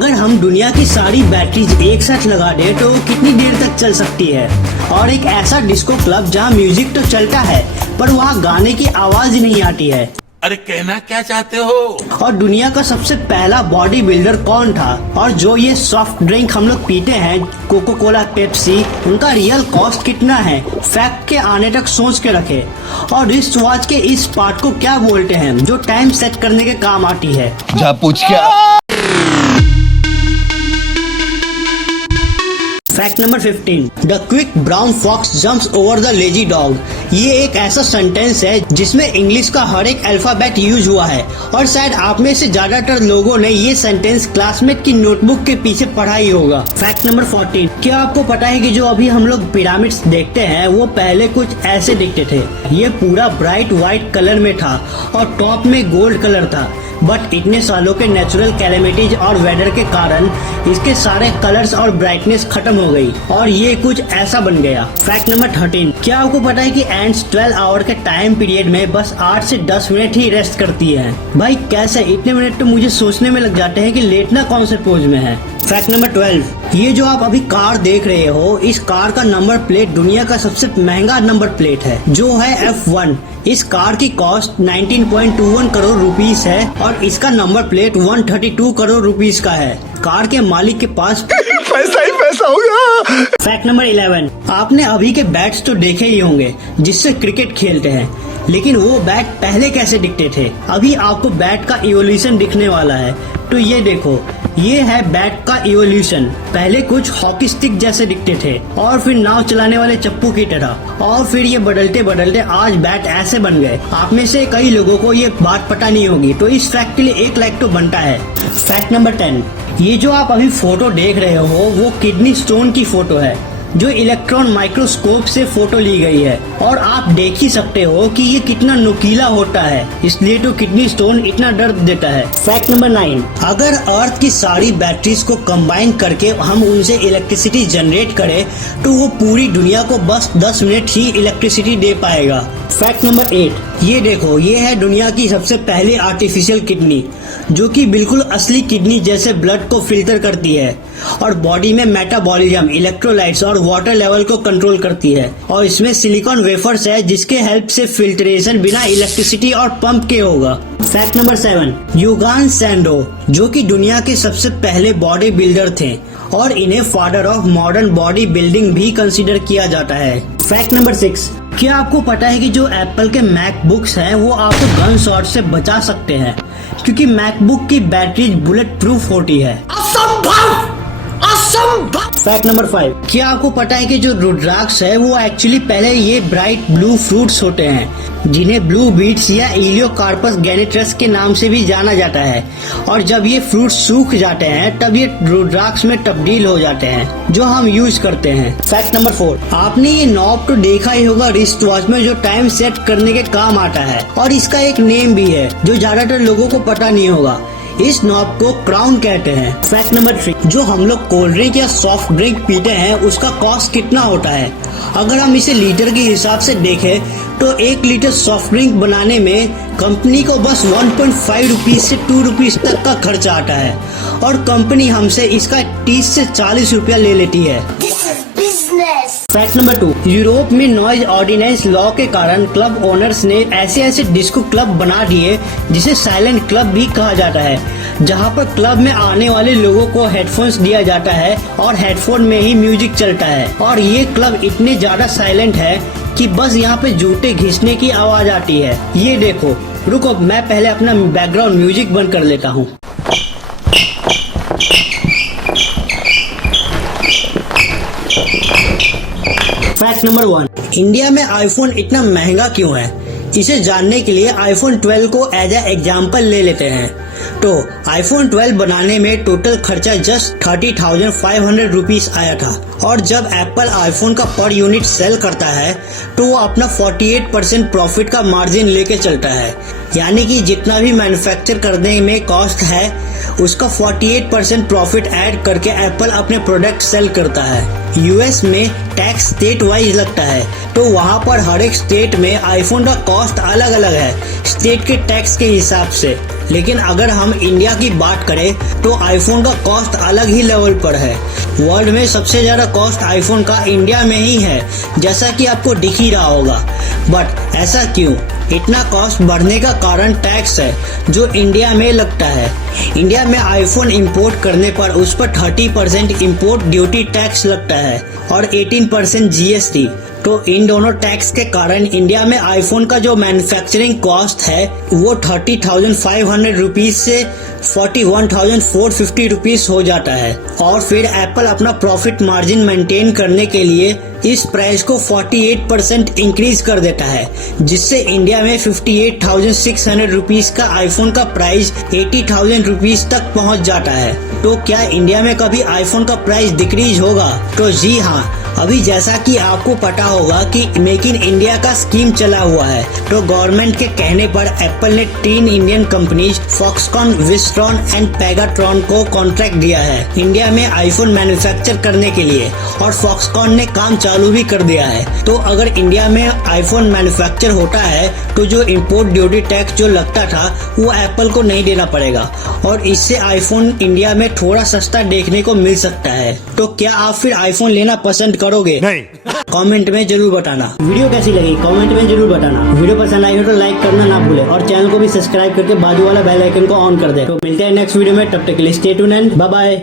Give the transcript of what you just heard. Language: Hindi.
अगर हम दुनिया की सारी बैटरीज एक साथ लगा दें तो कितनी देर तक चल सकती है। और एक ऐसा डिस्को क्लब जहां म्यूजिक तो चलता है पर वहां गाने की आवाज नहीं आती है। अरे कहना क्या चाहते हो? और दुनिया का सबसे पहला बॉडी बिल्डर कौन था? और जो ये सॉफ्ट ड्रिंक हम लोग पीते हैं, कोको कोला, पेप्सी, उनका रियल कॉस्ट कितना है? फैक्ट के आने तक सोच के रखे। और रिस्ट वॉच के इस पार्ट को क्या बोलते हैं जो टाइम सेट करने के काम आती है? जा पूछ क्या। Fact number 15, the quick brown fox jumps over the lazy dog. ये एक ऐसा सेंटेंस है जिसमें इंग्लिश का हर एक अल्फाबेट यूज हुआ है और शायद आप में से ज्यादातर लोगों ने ये सेंटेंस क्लासमेट की नोटबुक के पीछे पढ़ा ही होगा। फैक्ट नंबर 14, क्या आपको पता है कि जो अभी हम लोग पिरामिड्स देखते हैं वो पहले कुछ ऐसे दिखते थे। ये पूरा ब्राइट व्हाइट कलर में था और टॉप में गोल्ड कलर था, बट इतने सालों के नेचुरल कैलेमिटीज और वेदर के कारण इसके सारे कलर्स और ब्राइटनेस खत्म हो गई और ये कुछ ऐसा बन गया। फैक्ट नंबर 13, क्या आपको पता है कि एंड्स 12 आवर के टाइम पीरियड में बस 8 से 10 मिनट ही रेस्ट करती है? भाई कैसे? इतने मिनट तो मुझे सोचने में लग जाते हैं कि लेटना कौन से पोज में है। फैक्ट नंबर 12, ये जो आप अभी कार देख रहे हो, इस कार का नंबर प्लेट दुनिया का सबसे महंगा नंबर प्लेट है जो है F1। इस कार की कॉस्ट 19.21 करोड़ रुपीस है और इसका नंबर प्लेट 132 करोड़ रुपीस का है। कार के मालिक के पास पैसा ही पैसा होगा। फैक्ट नंबर 11, आपने अभी के बैट्स तो देखे ही होंगे जिससे क्रिकेट खेलते हैं, लेकिन वो बैट पहले कैसे दिखते थे? अभी आपको बैट का इवोल्यूशन दिखने वाला है। तो ये देखो, ये है बैट का इवोल्यूशन। पहले कुछ हॉकी स्टिक जैसे दिखते थे और फिर नाव चलाने वाले चप्पू की तरह, और फिर ये बदलते बदलते आज बैट ऐसे बन गए। आप में से कई लोगों को ये बात पता नहीं होगी, तो इस फैक्ट के लिए 1 लाइक तो बनता है। फैक्ट नंबर 10, ये जो आप अभी फोटो देख रहे हो वो किडनी स्टोन की फोटो है जो इलेक्ट्रॉन माइक्रोस्कोप से फोटो ली गई है और आप देख ही सकते हो कि ये कितना नुकीला होता है, इसलिए तो किडनी स्टोन इतना दर्द देता है। फैक्ट नंबर 9, अगर अर्थ की सारी बैटरीज को कंबाइन करके हम उनसे इलेक्ट्रिसिटी जनरेट करें तो वो पूरी दुनिया को बस 10 मिनट ही इलेक्ट्रिसिटी दे पाएगा। फैक्ट नंबर 8, ये देखो, ये है दुनिया की सबसे पहली आर्टिफिशियल किडनी जो कि बिल्कुल असली किडनी जैसे ब्लड को फिल्टर करती है और बॉडी में मेटाबॉलिज्म, इलेक्ट्रोलाइट्स और वाटर लेवल को कंट्रोल करती है। और इसमें सिलिकॉन वेफर्स है जिसके हेल्प से फिल्ट्रेशन बिना इलेक्ट्रिसिटी और पंप के होगा। फैक्ट नंबर 7, युगान सैंडो जो कि दुनिया के सबसे पहले बॉडी बिल्डर थे और इन्हें father of modern body building भी कंसिडर किया जाता है। फैक्ट नंबर 6, क्या आपको पता है कि जो एप्पल के मैकबुक्स हैं वो आपको गन शॉट से बचा सकते हैं क्योंकि मैकबुक की बैटरी बुलेट प्रूफ होती है। असंभव! फैक्ट नंबर 5, क्या आपको पता है कि जो रुद्राक्ष है वो एक्चुअली पहले ये ब्राइट ब्लू फ्रूट्स होते हैं जिन्हें ब्लू बीट्स या इलियोकार्पस गैनेट्रस के नाम से भी जाना जाता है, और जब ये फ्रूट्स सूख जाते हैं तब ये रुद्राक्ष में तब्दील हो जाते हैं जो हम यूज करते हैं। फैक्ट नंबर 4, आपने ये नॉब तो देखा ही होगा रिस्ट वॉच में जो टाइम सेट करने के काम आता है और इसका एक नेम भी है जो ज्यादातर लोगों को पता नहीं होगा। इस नॉब को क्राउन कहते हैं। फैक्ट नंबर 3, जो हम लोग कोल्ड ड्रिंक या सॉफ्ट ड्रिंक पीते हैं उसका कॉस्ट कितना होता है? अगर हम इसे लीटर के हिसाब से देखें तो 1 लीटर सॉफ्ट ड्रिंक बनाने में कंपनी को बस 1.5 रुपीज से 2 रुपीज तक का खर्चा आता है और कंपनी हमसे इसका 30 से 40 रुपया ले लेती है। फैक्ट नंबर 2, यूरोप में नॉइज ऑर्डिनेंस लॉ के कारण क्लब ओनर्स ने ऐसे डिस्को क्लब बना दिए जिसे साइलेंट क्लब भी कहा जाता है, जहां पर क्लब में आने वाले लोगों को हेडफोन्स दिया जाता है और हेडफोन में ही म्यूजिक चलता है। और ये क्लब इतने ज्यादा साइलेंट है कि बस यहाँ पे जूते घिसने की आवाज आती है। ये देखो, रुको मैं पहले अपना बैकग्राउंड म्यूजिक बंद कर लेता हूँ। फैक्ट नंबर 1, इंडिया में आईफोन इतना महंगा क्यों है? इसे जानने के लिए आईफोन 12 को एज ए एग्जाम्पल ले लेते हैं। तो आईफोन 12 बनाने में टोटल खर्चा जस्ट 30,500 रुपीज आया था और जब एप्पल आईफोन का पर यूनिट सेल करता है तो वो अपना 48% प्रॉफिट का मार्जिन लेके चलता है, यानी कि जितना भी मैन्युफैक्चर करने में कॉस्ट है उसका 48% प्रॉफिट ऐड करके एप्पल अपने प्रोडक्ट सेल करता है। यूएस में टैक्स स्टेट वाइज लगता है, तो वहाँ पर हर एक स्टेट में आईफोन का कॉस्ट अलग अलग है स्टेट के टैक्स के हिसाब से। लेकिन अगर हम इंडिया की बात करें तो आईफोन का कॉस्ट अलग ही लेवल पर है। वर्ल्ड में सबसे ज्यादा कॉस्ट आईफोन का इंडिया में ही है, जैसा कि आपको दिख ही रहा होगा। बट ऐसा क्यों? इतना कॉस्ट बढ़ने का कारण टैक्स है जो इंडिया में लगता है। इंडिया में आईफोन इंपोर्ट करने पर उस पर 30% इंपोर्ट ड्यूटी टैक्स लगता है और 18% जीएसटी। तो इन दोनों टैक्स के कारण इंडिया में आईफोन का जो मैन्युफैक्चरिंग कॉस्ट है वो 30,500 रुपीज से 41,450 रुपीज हो जाता है। और फिर एप्पल अपना प्रॉफिट मार्जिन मेंटेन करने के लिए इस प्राइस को 48% इंक्रीज कर देता है, जिससे इंडिया में 58,600 रुपीज का आईफोन का प्राइस 80,000 रुपीज तक पहुंच जाता है। तो क्या इंडिया में कभी आईफोन का प्राइस डिक्रीज होगा? तो जी हाँ, अभी जैसा कि आपको पता होगा कि मेक इन इंडिया का स्कीम चला हुआ है, तो गवर्नमेंट के कहने पर एप्पल ने 3 Indian companies Foxconn, Wistron and Pegatron को कॉन्ट्रैक्ट दिया है इंडिया में आईफोन मैन्युफैक्चर करने के लिए, और फॉक्सकॉन ने काम चालू भी कर दिया है। तो अगर इंडिया में आईफोन मैन्युफैक्चर होता है तो जो इम्पोर्ट ड्यूटी टैक्स जो लगता था वो एप्पल को नहीं देना पड़ेगा, और इससे आईफोन इंडिया में थोड़ा सस्ता देखने को मिल सकता है। तो क्या आप फिर आईफोन लेना पसंद करोगे? नहीं। कमेंट में जरूर बताना। वीडियो कैसी लगी कमेंट में जरूर बताना। वीडियो पसंद आई हो तो लाइक करना ना भूले, और चैनल को भी सब्सक्राइब करके बाजू वाला बेल आइकन को ऑन कर दे। तो मिलते हैं नेक्स्ट वीडियो में, तब तक के लिए stay tuned and bye bye.